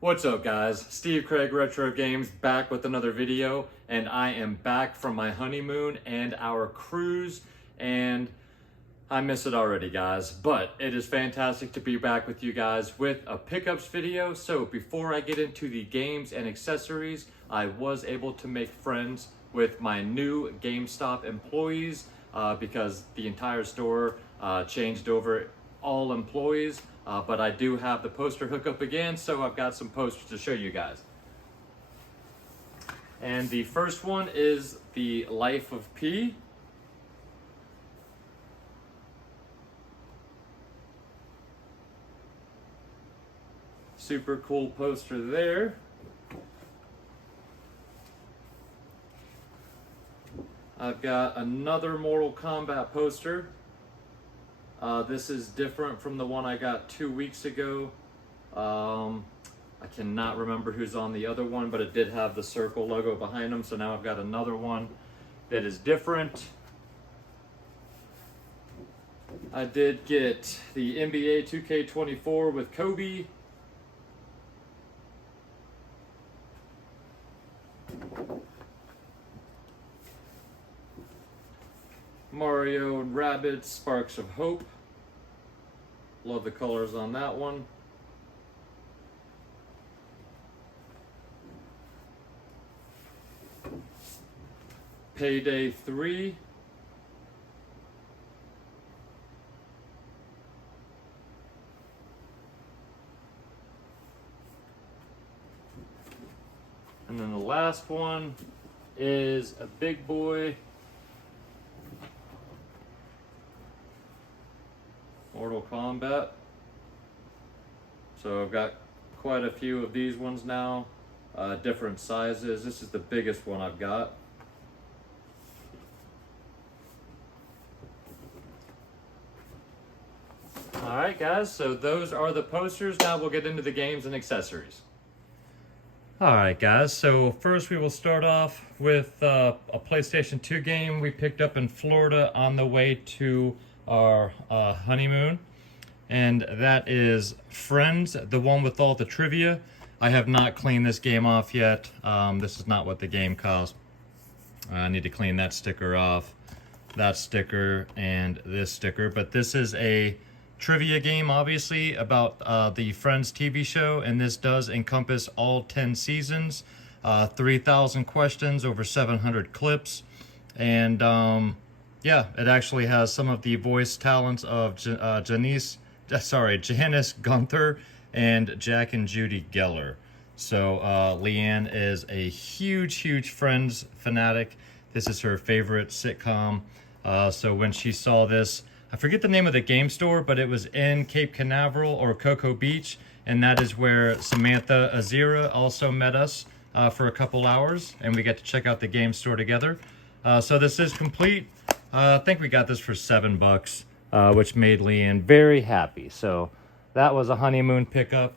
What's up guys, Steve Craig Retro Games back with another video, and I am back from my honeymoon and our cruise, and I miss it already guys, but it is fantastic to be back with you guys with a pickups video. So before I get into the games and accessories, I was able to make friends with my new GameStop employees because the entire store changed over all employees. But I do have the poster hookup again, so I've got some posters to show you guys. And the first one is the Life of P. Super cool poster there. I've got another Mortal Kombat poster. This is different from the one I got 2 weeks ago. I cannot remember who's on the other one, but it did have the circle logo behind them, so now I've got another one that is different. I did get the NBA 2K24 with Kobe. Mario and Rabbids Sparks of Hope. Love the colors on that one. Payday 3. And then the last one is a big boy. Mortal Kombat. So I've got quite a few of these ones now, different sizes. This is the biggest one I've got. Alright guys, so those are the posters. Now we'll get into the games and accessories. Alright guys, so first we will start off with a PlayStation 2 game we picked up in Florida on the way to our honeymoon, and that is Friends, the one with all the trivia. I have not cleaned this game off yet. This is not what the game cost. I need to clean that sticker off, that sticker, and this sticker. But this is a trivia game, obviously, about the Friends TV show, and this does encompass all 10 seasons, 3,000 questions, over 700 clips, and yeah, it actually has some of the voice talents of Janice Gunther and Jack and Judy Geller. So Leanne is a huge Friends fanatic. This is her favorite sitcom. So when she saw this, I forget the name of the game store, but it was in Cape Canaveral or Cocoa Beach, and that is where Samantha Azira also met us for a couple hours, and we get to check out the game store together. So this is complete. I think we got this for $7, which made Leanne very happy. So that was a honeymoon pickup.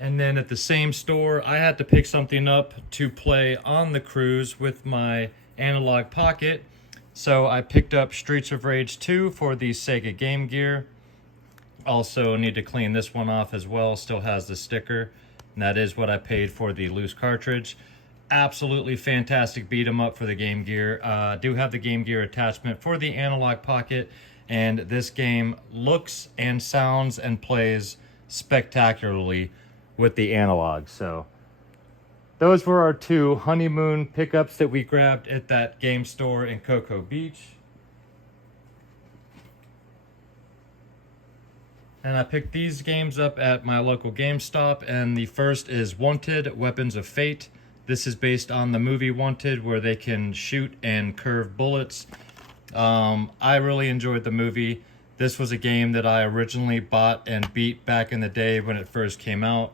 And then at the same store, I had to pick something up to play on the cruise with my analog pocket. So I picked up Streets of Rage 2 for the Sega Game Gear. Also need to clean this one off as well. Still has the sticker. And that is what I paid for the loose cartridge. Absolutely fantastic beat 'em up for the Game Gear. Do have the Game Gear attachment for the analog pocket, and this game looks and sounds and plays spectacularly with the analog. So those were our two honeymoon pickups that we grabbed at that game store in Cocoa Beach. And I picked these games up at my local GameStop, and the first is Wanted: Weapons of Fate. This is based on the movie Wanted, where they can shoot and curve bullets. I really enjoyed the movie. This was a game that I originally bought and beat back in the day when it first came out.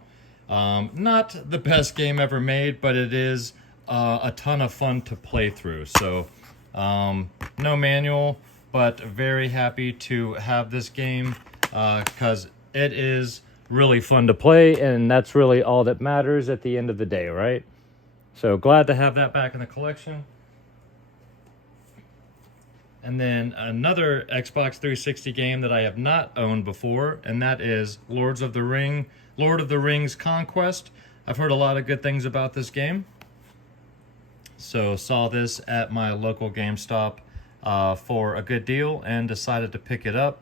Not the best game ever made, but it is a ton of fun to play through. So no manual, but very happy to have this game because it is really fun to play, and that's really all that matters at the end of the day, right? So glad to have that back in the collection. And then another Xbox 360 game that I have not owned before, and that is Lord of the Rings Conquest. I've heard a lot of good things about this game. So saw this at my local GameStop for a good deal and decided to pick it up.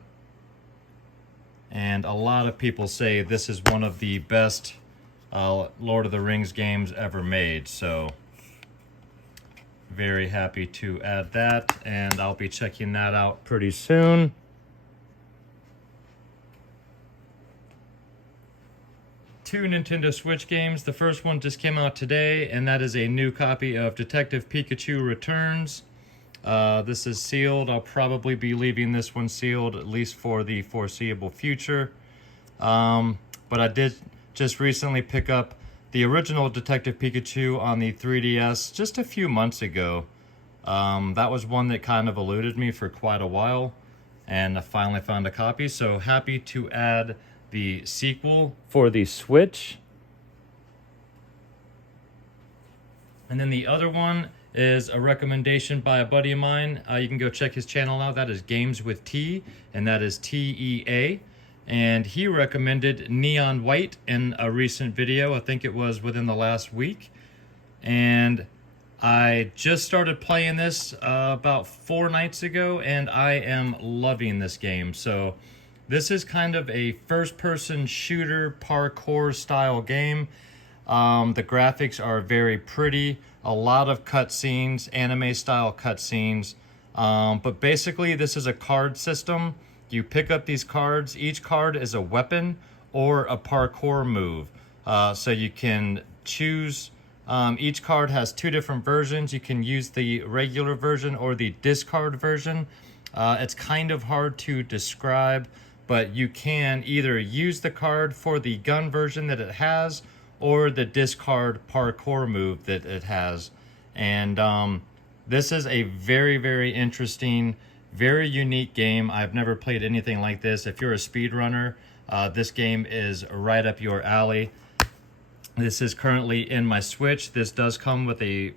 And a lot of people say this is one of the best Lord of the Rings games ever made. So very happy to add that, and I'll be checking that out pretty soon. Two Nintendo Switch games. The first one just came out today, and that is a new copy of Detective Pikachu Returns. This is sealed. I'll probably be leaving this one sealed at least for the foreseeable future. But I did just recently pick up the original Detective Pikachu on the 3DS just a few months ago. That was one that kind of eluded me for quite a while, and I finally found a copy, so happy to add the sequel for the Switch. And then the other one is a recommendation by a buddy of mine. You can go check his channel out. That is Games with T, and that is TEA. And he recommended Neon White in a recent video. I think it was within the last week. And I just started playing this about 4 nights ago, and I am loving this game. So this is kind of a first-person shooter parkour style game. The graphics are very pretty. A lot of cutscenes, anime style cutscenes. But basically this is a card system. You pick up these cards. Each card is a weapon or a parkour move. So you can choose. Each card has 2 different versions. You can use the regular version or the discard version. It's kind of hard to describe, but you can either use the card for the gun version that it has or the discard parkour move that it has. And this is a very, very interesting, very unique game. I've never played anything like this. If you're a speedrunner, this game is right up your alley. This is currently in my Switch. This does come with a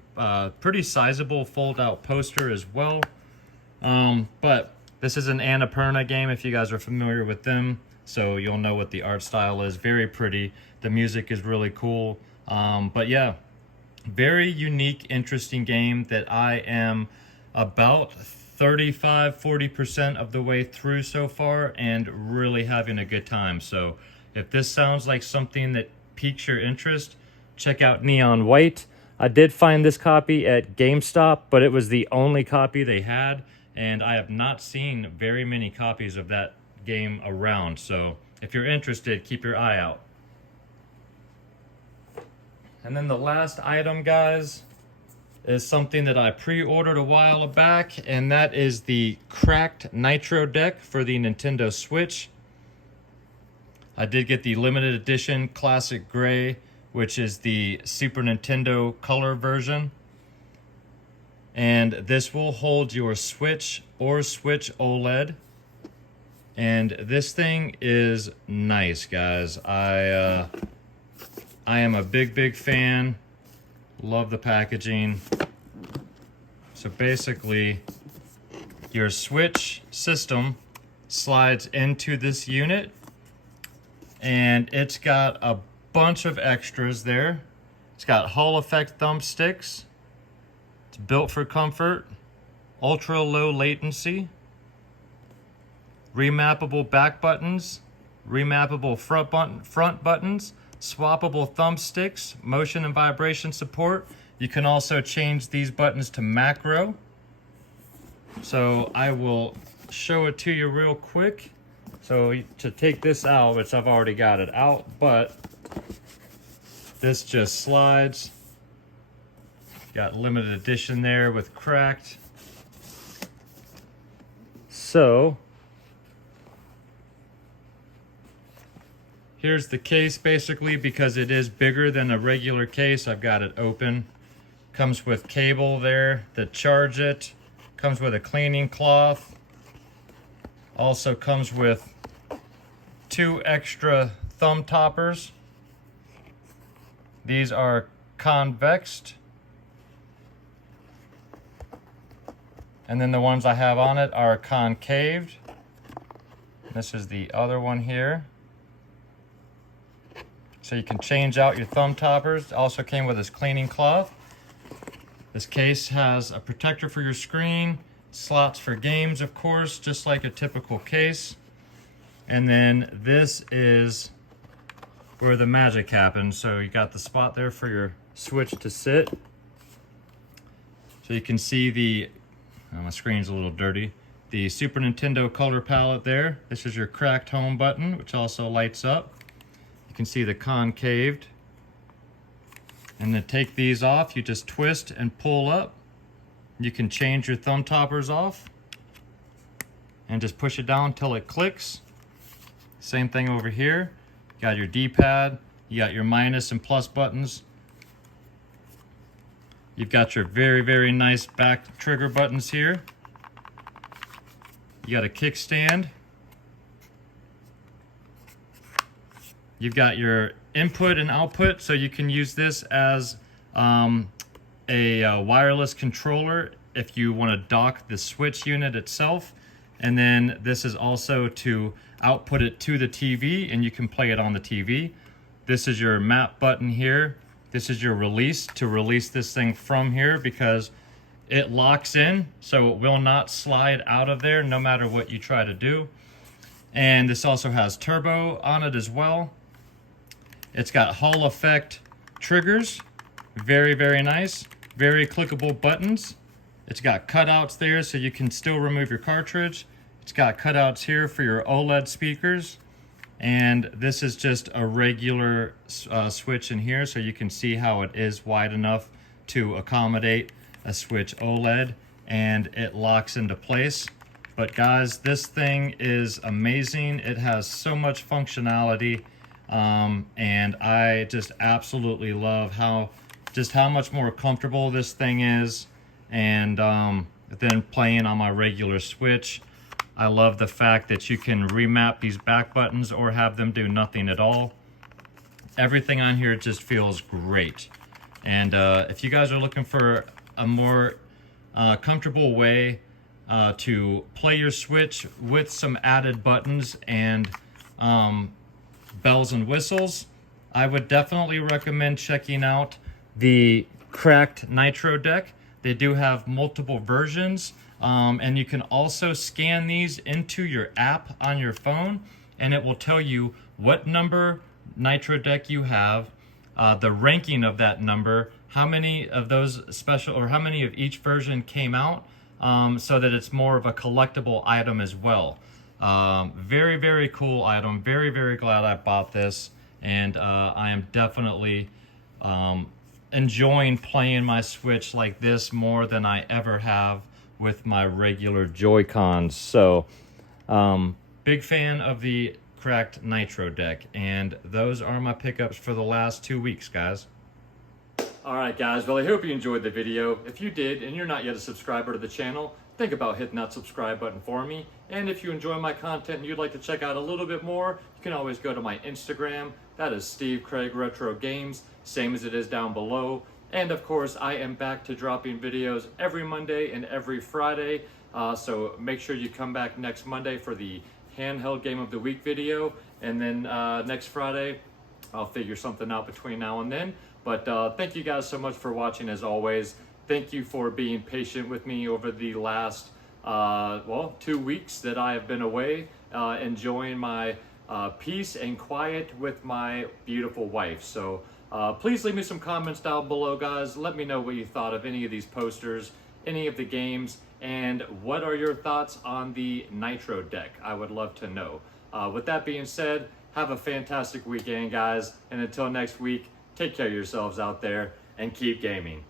pretty sizable fold-out poster as well. But this is an Annapurna game, if you guys are familiar with them. So you'll know what the art style is. Very pretty. The music is really cool. But yeah, very unique, interesting game that I am about 35-40% of the way through so far and really having a good time. So if this sounds like something that piques your interest, check out Neon White. I did find this copy at GameStop, but it was the only copy they had, and I have not seen very many copies of that game around. So if you're interested, keep your eye out. And then the last item, guys, is something that I pre-ordered a while back, and that is the cracked Nitro Deck for the Nintendo Switch. I did get the limited edition Classic Gray, which is the Super Nintendo color version. And this will hold your Switch or Switch OLED. And this thing is nice, guys. I am a big fan. Love the packaging. So basically, your Switch system slides into this unit, and it's got a bunch of extras there. It's got Hall effect thumbsticks. It's built for comfort, ultra low latency, remappable back buttons, remappable front buttons, swappable thumbsticks, motion and vibration support. You can also change these buttons to macro. So I will show it to you real quick. So to take this out, which I've already got it out, but this just slides. Got limited edition there with cracked. So here's the case basically, because it is bigger than a regular case. I've got it open. Comes with cable there to charge it. Comes with a cleaning cloth. Also comes with 2 extra thumb toppers. These are convexed. And then the ones I have on it are concaved. This is the other one here. So you can change out your thumb toppers. Also came with this cleaning cloth. This case has a protector for your screen, slots for games, of course, just like a typical case. And then this is where the magic happens. So you got the spot there for your Switch to sit. So you can see the, oh, my screen's a little dirty, the Super Nintendo color palette there. This is your cracked home button, which also lights up. You can see the concaved. And to take these off, you just twist and pull up. You can change your thumb toppers off and just push it down until it clicks. Same thing over here. You got your D-pad, you got your minus and plus buttons. You've got your very, very nice back trigger buttons here. You got a kickstand. You've got your input and output, so you can use this as a wireless controller if you want to dock the Switch unit itself. And then this is also to output it to the TV, and you can play it on the TV. This is your map button here. This is your release, to release this thing from here, because it locks in, so it will not slide out of there no matter what you try to do. And this also has turbo on it as well. It's got Hall effect triggers, very, very nice. Very clickable buttons. It's got cutouts there so you can still remove your cartridge. It's got cutouts here for your OLED speakers. And this is just a regular switch in here, so you can see how it is wide enough to accommodate a Switch OLED, and it locks into place. But guys, this thing is amazing. It has so much functionality, and I just absolutely love how much more comfortable this thing is. And then playing on my regular Switch, I love the fact that you can remap these back buttons or have them do nothing at all. Everything on here just feels great. And if you guys are looking for a more comfortable way to play your Switch with some added buttons and bells and whistles, I would definitely recommend checking out the cracked Nitro Deck. They do have multiple versions, and you can also scan these into your app on your phone, and it will tell you what number Nitro Deck you have, the ranking of that number, how many of those special, or how many of each version came out, so that it's more of a collectible item as well. Very, very cool item. Very, very glad I bought this, and I am definitely enjoying playing my Switch like this more than I ever have with my regular Joy-Cons. So, big fan of the cracked Nitro Deck, and those are my pickups for the last 2 weeks, guys. Alright guys, well I hope you enjoyed the video. If you did and you're not yet a subscriber to the channel, think about hitting that subscribe button for me. And if you enjoy my content and you'd like to check out a little bit more, you can always go to my Instagram. That is Steve Craig Retro Games, same as it is down below. And of course, I am back to dropping videos every Monday and every Friday. So make sure you come back next Monday for the Handheld Game of the Week video. And then next Friday, I'll figure something out between now and then. But thank you guys so much for watching as always. Thank you for being patient with me over the last, 2 weeks that I have been away, enjoying my peace and quiet with my beautiful wife. So please leave me some comments down below, guys. Let me know what you thought of any of these posters, any of the games, and what are your thoughts on the Nitro Deck? I would love to know. With that being said, have a fantastic weekend, guys. And until next week, take care of yourselves out there and keep gaming.